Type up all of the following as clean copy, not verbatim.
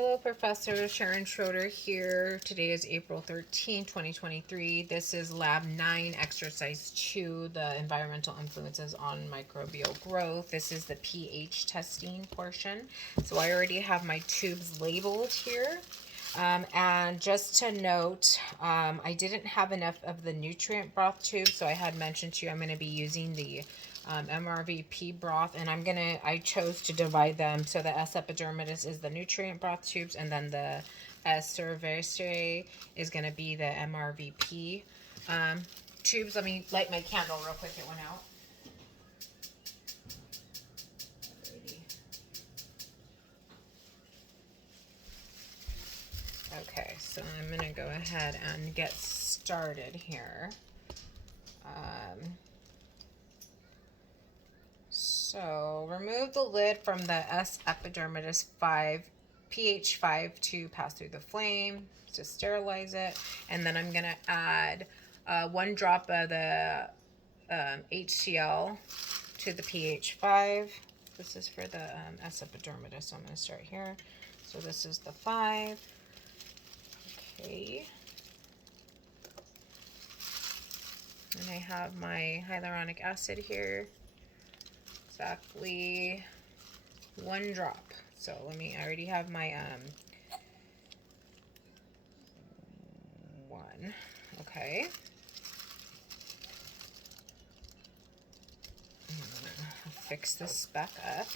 Hello, Professor Sharon Schroeder here. Today is April 13, 2023. This is Lab 9, Exercise 2, the environmental influences on microbial growth. This is the pH testing portion. So I already have my tubes labeled here. And just to note, I didn't have enough of the nutrient broth tube, so I had mentioned to you I'm going to be using the MRVP broth, and I chose to divide them. So the S. epidermidis is the nutrient broth tubes, and then the S. cerevisiae is going to be the MRVP tubes. Let me light my candle real quick. It went out. Okay, so I'm going to go ahead and get started here. So remove the lid from the S. epidermidis 5, pH 5 to pass through the flame to sterilize it. And then I'm going to add 1 drop of the HCl to the pH 5. This is for the S. epidermidis, so I'm going to start here. So this is the 5. Okay. And I have my hyaluronic acid here. Exactly 1 drop. So I already have my 1. Okay. I'll fix this back up.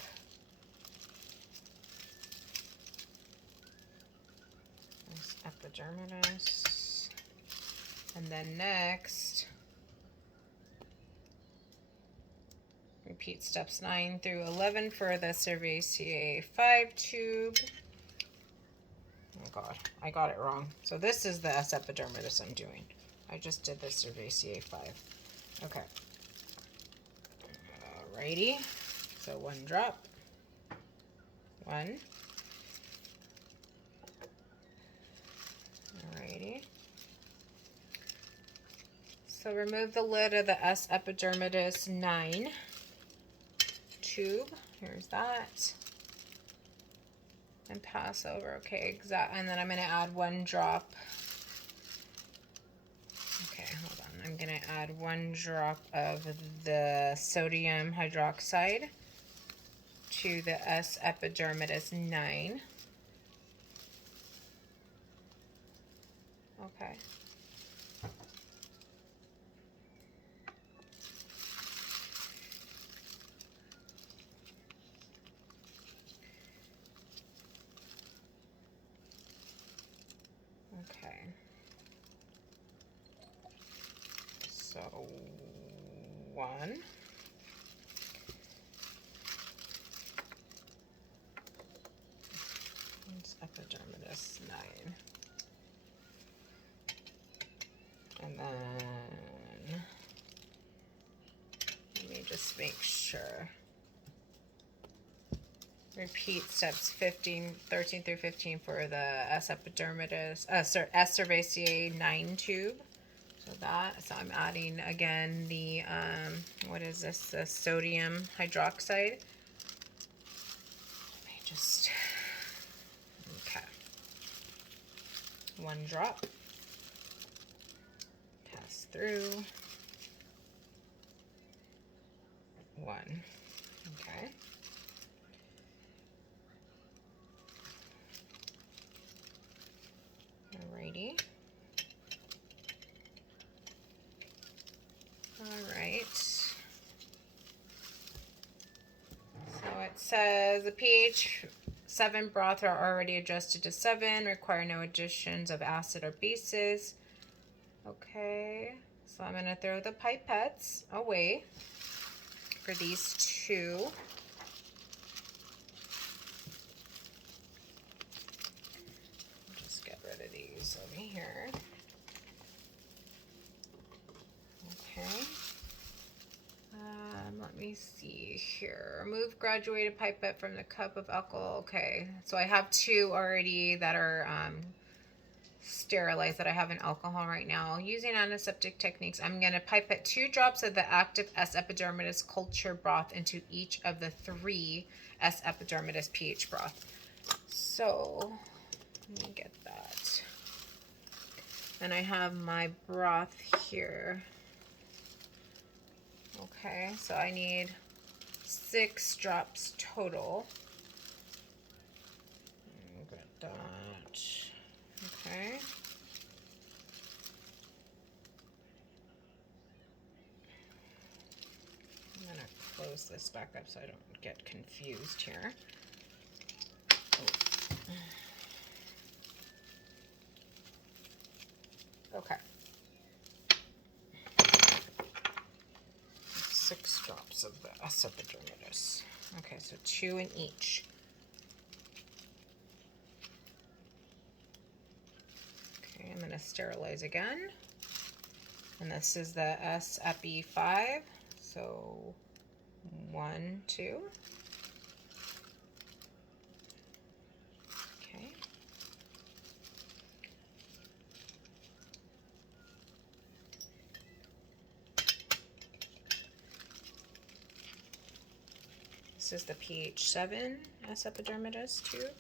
This epidermidis. And then next, repeat steps 9 through 11 for the Cerevisiae 5 tube. Oh God, I got it wrong. So this is the S. epidermidis I'm doing. I just did the Cerevisiae 5. Okay. Alrighty. So 1 drop. 1. Alrighty. So remove the lid of the S. epidermidis 9 tube. Here's that. And pass over. Okay, exact. And then I'm going to add 1 drop. Okay, hold on. I'm going to add 1 drop of the sodium hydroxide to the S. epidermidis 9. Okay. Okay. So 1. It's epidermidis 9. And then let me just make sure. Repeat steps 13 through 15 for the S. epidermidis, S. cerevisiae 9 tube. So I'm adding again the, what is this? The sodium hydroxide. Let me just, okay. 1 drop. Pass through. 1. Okay. Alrighty. Alright. So it says the pH 7 broth are already adjusted to 7, require no additions of acid or bases. Okay, so I'm going to throw the pipettes away for these 2. Just get rid of these over here. Okay. Let me see here. Remove graduated pipette from the cup of alcohol. Okay, so I have 2 already that are sterilized that I have in alcohol right now. Using antiseptic techniques, I'm going to pipette 2 drops of the active S. epidermidis culture broth into each of the 3 S. epidermidis pH broth. So Let me get that. And I have my broth here. Okay, so I need 6 drops total. Get that. Okay. I'm gonna close this back up so I don't get confused here. Okay. 6 drops of the epidermidis. Okay, so 2 in each. Okay, I'm gonna sterilize again. And this is the S-Epi 5. So 1, 2. Okay. This is the pH 7 S. epidermidis tube.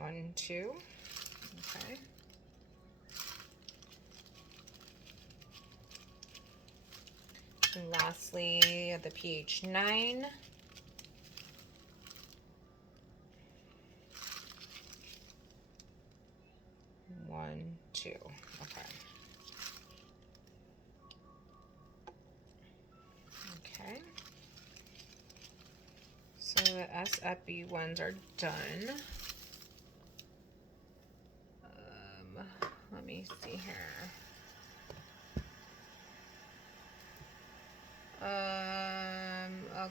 1, 2. Okay. And lastly, the pH 9. 1, 2. Okay. Okay. So the S-Epi ones are done. Let me see here.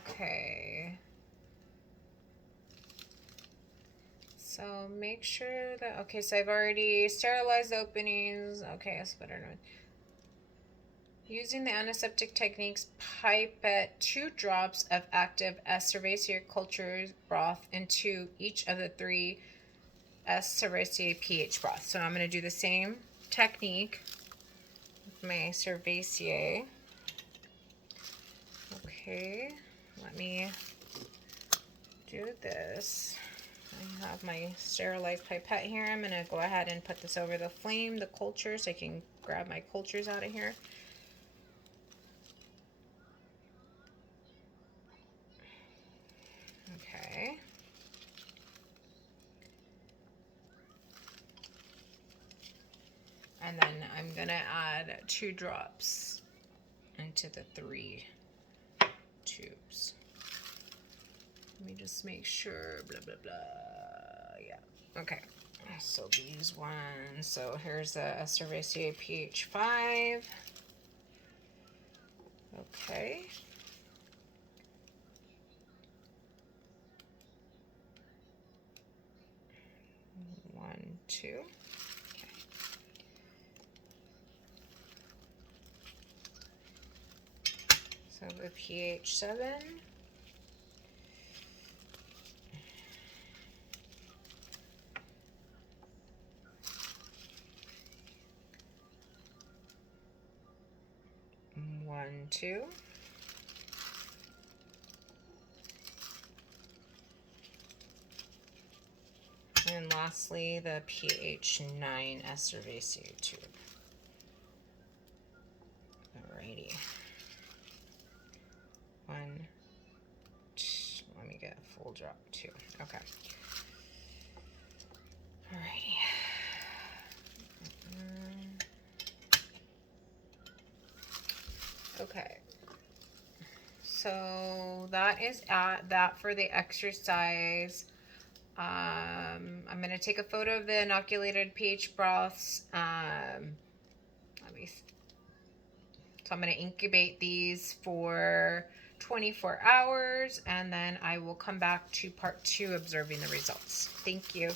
Okay. So make sure that, okay, so I've already sterilized the openings. Okay, that's better. Using the antiseptic techniques, pipette 2 drops of active S. cerevisiae culture broth into each of the 3 S. cerevisiae pH broth. So I'm going to do the same technique with my cerevisiae. Okay, let me do this. I have my sterilized pipette here. I'm going to go ahead and put this over the flame, the culture, so I can grab my cultures out of here. Okay. And then I'm going to add 2 drops into the 3 tubes. Let me just make sure, blah, blah, blah. Yeah, okay. So these ones, so here's the Cerevisiae pH 5. Okay. One, 2. Okay. So the pH 7. One, 2. And lastly, the pH 9 Cerevisiae tube. Alrighty. 1, 2, let me get a full drop, 2. Okay. Alrighty. Okay. So that is that for the exercise. I'm going to take a photo of the inoculated pH broths. So I'm going to incubate these for 24 hours, and then I will come back to part 2 observing the results. Thank you.